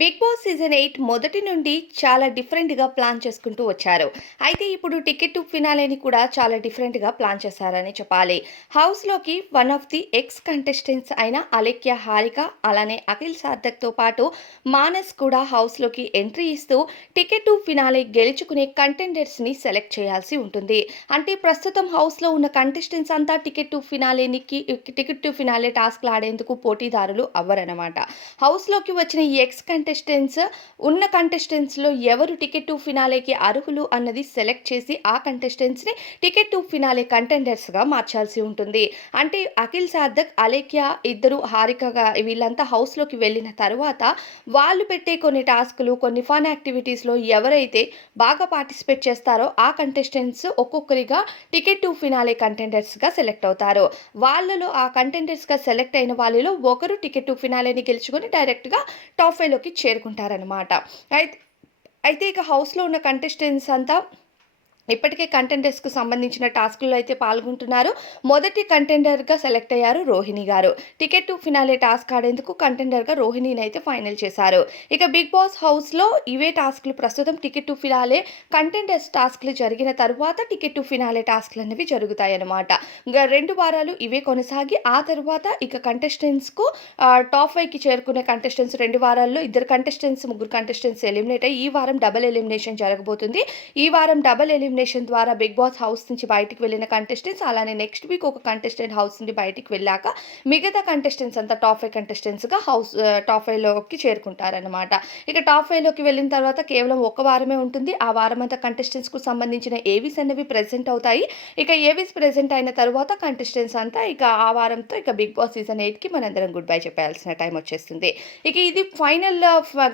Big Boss season eight మొదటి నుండి చాలా డిఫరెంట్గా ప్లాన్ చేసుకుంటూ వచ్చారు. అయితే ఇప్పుడు టికెట్ టు ఫినాలేని కూడా చాలా డిఫరెంట్గా ప్లాన్ చేశారని చెప్పాలి. హౌస్లోకి one of the ex contestants అయిన అలెక్య హారిక అలానే అఖిల్ సార్థక్తో పాటు మానస్ కూడా హౌస్లోకి ఎంట్రీ ఇస్తూ టికెట్ టు ఫినాలే గెలుచుకునే కంటెండర్స్ని సెలెక్ట్ చేయాల్సి ఉంటుంది. అంటే ప్రస్తుతం హౌస్లో ఉన్న కంటెస్టెంట్స్ అంతా టికెట్ టు ఫినాలేనికి టికెట్ టు ఫినాలే టాస్క్లు ఆడేందుకు పోటీదారులు అవ్వరనమాట హౌస్లోకి వచ్చిన ఈ ఎక్స్ కంటెస్టెంట్స్ ఉన్న కంటెస్టెంట్స్లో ఎవరు టికెట్ టు ఫినాలేకి అర్హులు అన్నది సెలెక్ట్ చేసి ఆ కంటెస్టెంట్స్ని టికెట్ టు ఫినాలే కంటెండర్స్గా మార్చాల్సి ఉంటుంది. అంటే అఖిల్ సార్థక్ అలేఖ్య ఇద్దరు హారికగా వీళ్ళంతా హౌస్లోకి వెళ్ళిన తర్వాత వాళ్ళు పెట్టే కొన్ని టాస్క్లు కొన్ని ఫన్ యాక్టివిటీస్లో ఎవరైతే బాగా పార్టిసిపేట్ చేస్తారో ఆ కంటెస్టెంట్స్ ఒక్కొక్కరిగా టికెట్ టు ఫినాలే కంటెండర్స్గా సెలెక్ట్ అవుతారు. వాళ్ళలో ఆ కంటెండర్స్గా సెలెక్ట్ అయిన వాళ్ళలో ఒకరు టికెట్ టు ఫినాలేని గెలుచుకొని డైరెక్ట్గా టాప్ ఫైవ్లోకి చేరుకుంటారనమాట అయితే అయితే ఇక హౌస్లో ఉన్న కంటెస్టెంట్స్ అంతా ఇప్పటికే కంటెండర్స్కు సంబంధించిన టాస్క్లో అయితే పాల్గొంటున్నారు. మొదటి కంటెండర్గా సెలెక్ట్ అయ్యారు Rohini garu. Ticket to finale task ఆడేందుకు కంటెండర్గా రోహిణిని అయితే ఫైనల్ చేశారు. ఇక బిగ్ బాస్ హౌస్లో ఇవే టాస్క్లు ప్రస్తుతం టికెట్ టు ఫినాలే కంటెండర్స్ టాస్క్లు జరిగిన తర్వాత టికెట్ టు ఫినాలే టాస్క్లు అనేవి జరుగుతాయన్నమాట. రెండు వారాలు ఇవే కొనసాగి ఆ తర్వాత ఇక కంటెస్టెంట్స్కు టాప్ ఫైవ్కి చేరుకునే కంటెస్టెంట్స్ రెండు వారాల్లో ఇద్దరు కంటెస్టెంట్స్ ముగ్గురు కంటెస్టెంట్స్ ఎలిమినేట్ అయ్యి ఈ వారం డబల్ ఎలిమినేషన్ జరగబోతుంది. ఈ వారం డబల్ ఎలిమినేషన్ ఎలిమినేషన్ ద్వారా బిగ్ బాస్ హౌస్ నుంచి బయటికి వెళ్ళిన కంటెస్టెంట్స్ అలానే నెక్స్ట్ వీక్ ఒక కంటెస్టెంట్ హౌస్ నుండి బయటికి వెళ్ళాక మిగతా కంటెస్టెంట్స్ అంతా టాప్ ఫైవ్ కంటెస్టెంట్స్గా హౌస్ టాప్ ఫైవ్లోకి చేరుకుంటారనమాట ఇక టాప్ ఫైవ్లోకి వెళ్ళిన తర్వాత కేవలం ఒక వారమే ఉంటుంది. ఆ వారం అంతా కంటెస్టెంట్స్కు సంబంధించిన ఏవీస్ అనేవి ప్రెజెంట్ అవుతాయి. ఇక ఏవీస్ ప్రెసెంట్ అయిన తర్వాత కంటెస్టెంట్స్ అంతా ఇక ఆ వారంతో ఇక బిగ్ బాస్ సీజన్ ఎయిట్కి మనందరం గుడ్ బై చెప్పాల్సిన టైం వచ్చేస్తుంది. ఇక ఇది final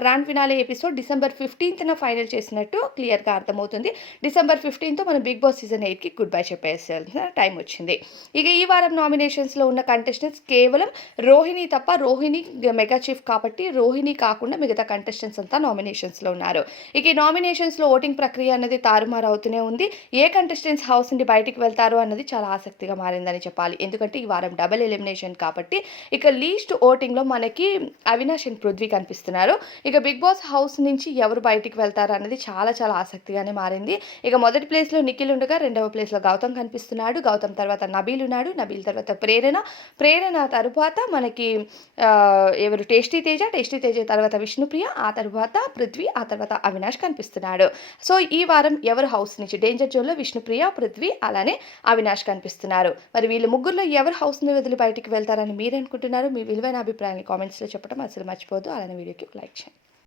grand finale episode December ఫిఫ్టీన్త్న final చేసినట్టు క్లియర్గా అర్థమవుతుంది. డిసెంబర్ ఫిఫ్టీన్తో మనం బిగ్ బాస్ సీజన్ ఎయిట్కి గుడ్ బై చెప్పేసాల్సిన టైం వచ్చింది. ఇక ఈ వారం నామినేషన్స్లో ఉన్న కంటెస్టెంట్స్ కేవలం రోహిణి తప్ప రోహిణి మెగా చీఫ్ కాబట్టి రోహిణి కాకుండా మిగతా కంటెస్టెంట్స్ అంతా నామినేషన్స్లో ఉన్నారు. ఇక ఈ నామినేషన్స్లో ఓటింగ్ ప్రక్రియ అనేది తారుమారు అవుతూనే ఉంది. ఏ కంటెస్టెంట్స్ హౌస్ నుండి బయటికి వెళ్తారు అన్నది చాలా ఆసక్తిగా మారిందని చెప్పాలి. ఎందుకంటే ఈ వారం డబుల్ ఎలిమినేషన్ కాబట్టి ఇక లీస్ట్ ఓటింగ్లో మనకి అవినాష్ అండ్ పృథ్వీ కనిపిస్తున్నారు. ఇక బిగ్ బాస్ హౌస్ నుంచి ఎవరు బయటికి వెళ్తారు అన్నది చాలా చాలా ఆసక్తిగానే మారింది. ఇక మొదటి ప్లేస్లో నిఖిల్ ఉండగా రెండవ ప్లేస్లో గౌతమ్ కనిపిస్తున్నాడు. గౌతమ్ తర్వాత నబీల్ ఉన్నాడు. నబీల్ తర్వాత ప్రేరణ. ప్రేరణ తరువాత మనకి ఎవరు? టేస్టీ తేజ. టేస్టీ తేజ తర్వాత విష్ణుప్రియ. ఆ తర్వాత పృథ్వీ. ఆ తర్వాత అవినాష్ కనిపిస్తున్నాడు. సో ఈ వారం ఎవరు హౌస్ నుంచి? డేంజర్ జోన్లో విష్ణుప్రియ పృథ్వీ అలానే అవినాష్ కనిపిస్తున్నారు. మరి వీళ్ళు ముగ్గురులో ఎవరు హౌస్ని వదిలి బయటికి వెళ్తారని మీరు అనుకుంటున్నారు మీ విలువైన అభిప్రాయాన్ని కామెంట్స్లో చెప్పడం అసలు మర్చిపోదు అలానే వీడియోకి లైక్ చేయండి.